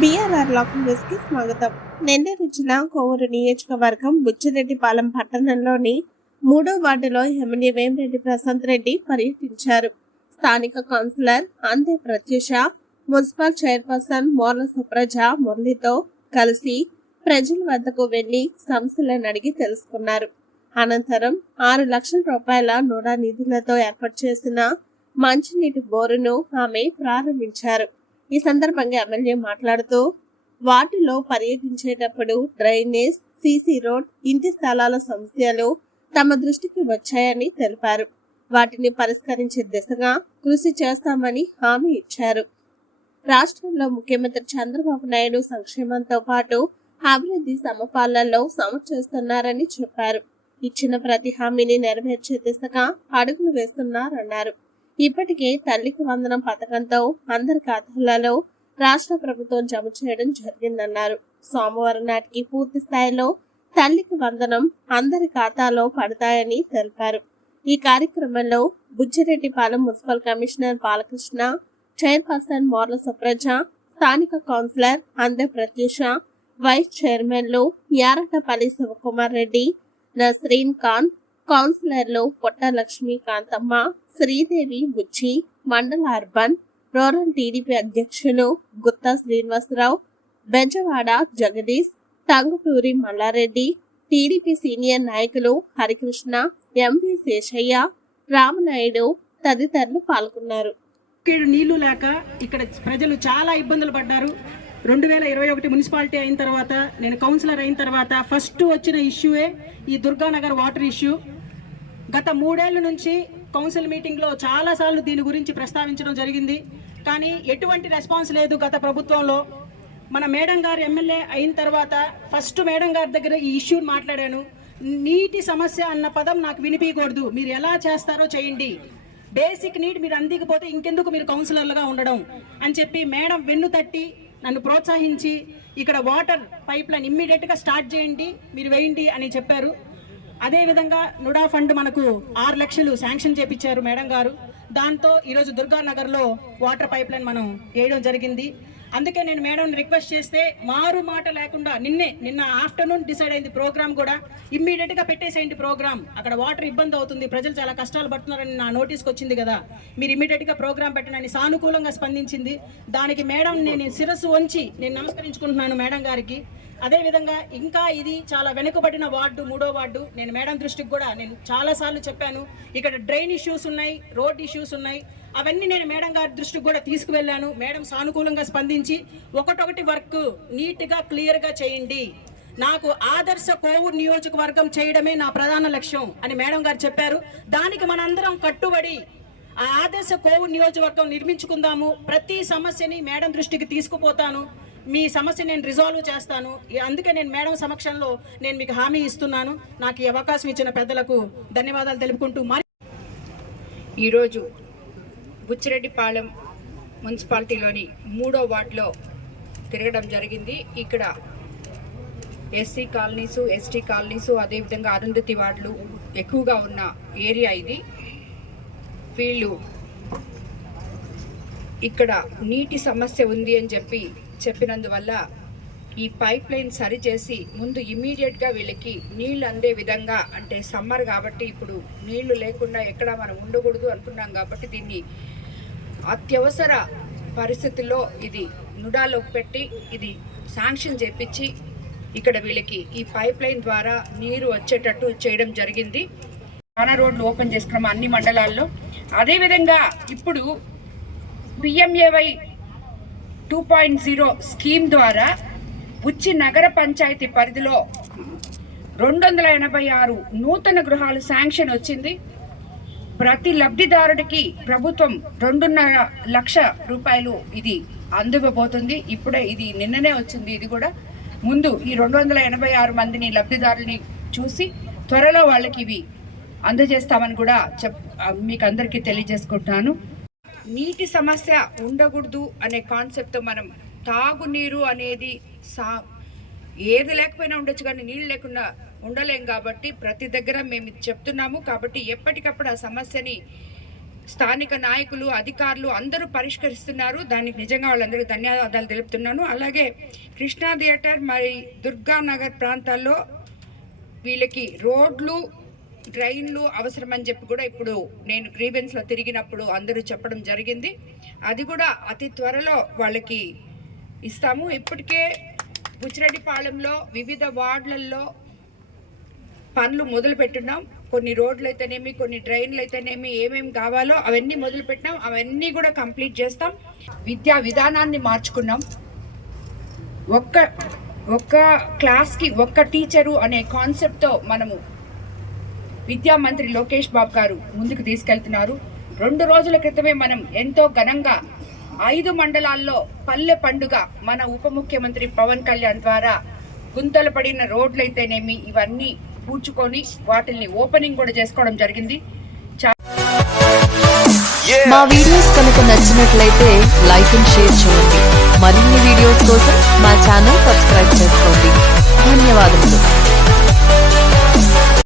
BRR lock న్యూస్కి స్వాగతం. నెల్లూరు జిల్లా కోవూరు నియోజకవర్గం బుచ్చిరెడ్డిపాలెం పట్టణంలోని మూడో వార్డులో ఎమ్మెల్యే వేమిరెడ్డి ప్రశాంత్ రెడ్డి పర్యటించారు. స్థానిక councillor Ande Pratyusha municipal chairperson Morla Supraja మురళితో కలిసి ప్రజల వద్దకు వెళ్ళి సమస్యలను అడిగి తెలుసుకున్నారు. అనంతరం ఆరు లక్షల రూపాయల నూడా నిధులతో ఏర్పాటు చేసిన మంచినీటి బోరును ఆమె ప్రారంభించారు. ఈ సందర్భంగా ఎమ్మెల్యే మాట్లాడుతూ వాటిలో పర్యటించేటప్పుడు డ్రైనేజ్ సీసీ రోడ్ ఇంటి స్థలాల సమస్యలు తమ దృష్టికి వచ్చాయని తెలిపారు. వాటిని పరిష్కరించే దిశగా కృషి చేస్తామని హామీ ఇచ్చారు. రాష్ట్రంలో ముఖ్యమంత్రి చంద్రబాబు నాయుడు సంక్షేమంతో పాటు అభివృద్ధి సమపాలనలో సమ చేస్తున్నారని చెప్పారు. ఇచ్చిన ప్రతి హామీని నెరవేర్చే దిశగా అడుగులు వేస్తున్నారన్నారు. ఇప్పటికే తల్లికి వందనం పథకంతో అందరి ఖాతాలలో రాష్ట్ర ప్రభుత్వం జమ చేయడం జరిగిందన్నారు. సోమవారం నాటికి పూర్తి స్థాయిలో తల్లికి వందనం అందరి ఖాతాలో పడతాయని తెలిపారు. ఈ కార్యక్రమంలో Buchireddypalem municipal commissioner Balakrishna chairperson Morla Supraja స్థానిక కౌన్సిలర్ అందే ప్రత్యూష వైస్ చైర్మన్లు యారటపల్లి శివకుమార్ రెడ్డి నస్రీన్ ఖాన్ కౌన్సిలర్లు పొట్ట లక్ష్మీ కాంతమ్మ శ్రీదేవి బుచ్చి మండల అర్బన్ రూరల్ టీడీపీ అధ్యక్షులు గుత్తా శ్రీనివాసరావు బెజవాడ జగదీష్ టంగుటూరి మల్లారెడ్డి టీడీపీ సీనియర్ నాయకులు హరికృష్ణ ఎంవి శేషయ్య రామనాయుడు తదితరులు పాల్గొన్నారు. నీళ్ళు లేక ఇక్కడ ప్రజలు చాలా ఇబ్బందులు పడ్డారు. రెండు వేల ఇరవై ఒకటి మున్సిపాలిటీ అయిన తర్వాత నేను కౌన్సిలర్ అయిన తర్వాత ఫస్ట్ వచ్చిన ఇష్యూయే ఈ దుర్గానగర్ వాటర్ ఇష్యూ. గత మూడేళ్ళ నుంచి కౌన్సిల్ మీటింగ్లో చాలాసార్లు దీని గురించి ప్రస్తావించడం జరిగింది. కానీ ఎటువంటి రెస్పాన్స్ లేదు గత ప్రభుత్వంలో. మన మేడం గారు ఎమ్మెల్యే అయిన తర్వాత ఫస్ట్ మేడం గారి దగ్గర ఈ ఇష్యూని మాట్లాడాను. నీటి సమస్య అన్న పదం నాకు వినిపించకూడదు మీరు ఎలా చేస్తారో చేయండి. బేసిక్ నీడ్ మీరు అందికపోతే ఇంకెందుకు మీరు కౌన్సిలర్లుగా ఉండడం అని చెప్పి మేడం వెన్ను తట్టి నన్ను ప్రోత్సహించి ఇక్కడ వాటర్ పైప్ లైన్ ఇమ్మీడియట్గా స్టార్ట్ చేయండి మీరు వేయండి అని చెప్పారు. అదేవిధంగా నుడా ఫండ్ మనకు ఆరు లక్షలు శాంక్షన్ చేపించారు మేడం గారు. దాంతో ఈరోజు దుర్గానగర్లో వాటర్ పైప్ లైన్ మనం వేయడం జరిగింది. అందుకే నేను మేడం రిక్వెస్ట్ చేస్తే మారు మాట లేకుండా నిన్నే నిన్న ఆఫ్టర్నూన్ డిసైడ్ అయింది ప్రోగ్రామ్ కూడా. ఇమ్మీడియట్గా పెట్టేసేయండి ప్రోగ్రామ్. అక్కడ వాటర్ ఇబ్బంది అవుతుంది. ప్రజలు చాలా కష్టాలు పడుతున్నారని నా నోటీస్కి వచ్చింది కదా. మీరు ఇమ్మీడియట్గా ప్రోగ్రామ్ పెట్టండి సానుకూలంగా స్పందించింది. దానికి మేడం నేను శిరస్సు వంచి నేను నమస్కరించుకుంటున్నాను మేడం గారికి. అదేవిధంగా ఇంకా ఇది చాలా వెనుకబడిన వార్డు మూడో వార్డు. నేను మేడం దృష్టికి కూడా నేను చాలాసార్లు చెప్పాను ఇక్కడ డ్రైన్ ఇష్యూస్ ఉన్నాయి రోడ్ ఇష్యూస్ ఉన్నాయి. అవన్నీ నేను మేడం గారి దృష్టికి కూడా తీసుకువెళ్ళాను. మేడం సానుకూలంగా స్పందించి ఒకటొకటి వర్క్ నీట్గా క్లియర్గా చేయండి. నాకు ఆదర్శ కోవూరు నియోజకవర్గం చేయడమే నా ప్రధాన లక్ష్యం అని మేడం గారు చెప్పారు. దానికి మనందరం కట్టుబడి ఆ ఆదర్శ కోవూరు నియోజకవర్గం నిర్మించుకుందాము. ప్రతి సమస్యని మేడం దృష్టికి తీసుకుపోతాను. మీ సమస్య నేను రిజాల్వ్ చేస్తాను. అందుకే నేను మేడం సమక్షంలో నేను మీకు హామీ ఇస్తున్నాను. నాకు ఈ అవకాశం ఇచ్చిన పెద్దలకు ధన్యవాదాలు తెలుపుకుంటూ మరి ఈరోజు బుచ్చిరెడ్డిపాలెం మున్సిపాలిటీలోని మూడో వార్డులో తిరగడం జరిగింది. ఇక్కడ ఎస్సీ కాలనీసు ఎస్టీ కాలనీసు అదేవిధంగా అరుంధతి వార్డులు ఎక్కువగా ఉన్న ఏరియా ఇది. వీళ్ళు ఇక్కడ నీటి సమస్య ఉంది అని చెప్పి చెప్పినందువల్ల ఈ పైప్ లైన్ సరిచేసి ముందు ఇమీడియట్గా వీళ్ళకి నీళ్ళు అందే విధంగా అంటే సమ్మర్ కాబట్టి ఇప్పుడు నీళ్ళు లేకుండా ఎక్కడ మనం ఉండకూడదు అనుకున్నాం కాబట్టి దీన్ని అత్యవసర పరిస్థితుల్లో ఇది నుడాలో పెట్టి ఇది శాంక్షన్ చేపించి ఇక్కడ వీళ్ళకి ఈ పైప్ లైన్ ద్వారా నీరు వచ్చేటట్టు చేయడం జరిగింది. చాలా రోడ్లు ఓపెన్ చేసుకున్నాం అన్ని మండలాల్లో. అదేవిధంగా ఇప్పుడు PMAY two point zero scheme ద్వారా ఉచ్చి నగర పంచాయతీ పరిధిలో రెండు వందల ఎనభై ఆరు నూతన గృహాలు శాంక్షన్ వచ్చింది. ప్రతి లబ్ధిదారుడికి ప్రభుత్వం రెండున్నర లక్ష రూపాయలు ఇది అందివ్వబోతుంది ఇప్పుడే ఇది నిన్ననే వచ్చింది ఇది కూడా. ముందు ఈ రెండు వందల ఎనభై ఆరు మందిని లబ్ధిదారుల్ని చూసి త్వరలో వాళ్ళకి ఇవి అందజేస్తామని కూడా చెప్ మీకు అందరికీ తెలియజేసుకుంటున్నాను నీటి సమస్య ఉండకూడదు అనే కాన్సెప్ట్తో మనం తాగునీరు అనేది సా ఏది లేకపోయినా ఉండొచ్చు కానీ నీళ్ళు లేకుండా ఉండలేం కాబట్టి ప్రతి దగ్గర మేము చెప్తున్నాము కాబట్టి ఎప్పటికప్పుడు ఆ సమస్యని స్థానిక నాయకులు అధికారులు అందరూ పరిష్కరిస్తున్నారు. దానికి నిజంగా వాళ్ళందరికీ ధన్యవాదాలు తెలుపుతున్నాను. అలాగే కృష్ణా థియేటర్ మరి దుర్గానగర్ ప్రాంతాల్లో వీళ్ళకి రోడ్లు డ్రైన్లు అవసరమని చెప్పి కూడా ఇప్పుడు నేను గ్రీవెన్స్లో తిరిగినప్పుడు అందరూ చెప్పడం జరిగింది. అది కూడా అతి త్వరలో వాళ్ళకి ఇస్తాము. ఇప్పటికే బుచ్చిరెడ్డిపాళెంలో వివిధ వార్డులలో పనులు మొదలుపెట్టున్నాం కొన్ని రోడ్లు అయితేనేమి కొన్ని డ్రైన్లు అయితేనేమి ఏమేమి కావాలో అవన్నీ మొదలుపెట్టినాం. అవన్నీ కూడా కంప్లీట్ చేస్తాం. విద్యా విధానాన్ని మార్చుకున్నాం. ఒక్క ఒక్క క్లాస్కి ఒక్క టీచరు అనే కాన్సెప్ట్తో మనము విద్యా మంత్రి లోకేష్ బాబు గారు ముందుకు తీసుకెళ్తున్నారు. రెండు రోజుల క్రితమే మనం ఎంతో ఘనంగా ఐదు మండలాల్లో పల్లె పండుగ మన ఉప ముఖ్యమంత్రి పవన్ కళ్యాణ్ ద్వారా గుంతలు పడిన రోడ్లు అయితేనేమి ఇవన్నీ పూడ్చుకొని వాటిని ఓపెనింగ్ కూడా చేసుకోవడం జరిగింది. మా వీడియోస్ కనుక నచ్చినట్లయితే లైక్ అండ్ షేర్ చేయండి. మరిన్ని వీడియోస్ కోసం మా ఛానల్ సబ్స్క్రైబ్ చేసుకోండి. ధన్యవాదములు.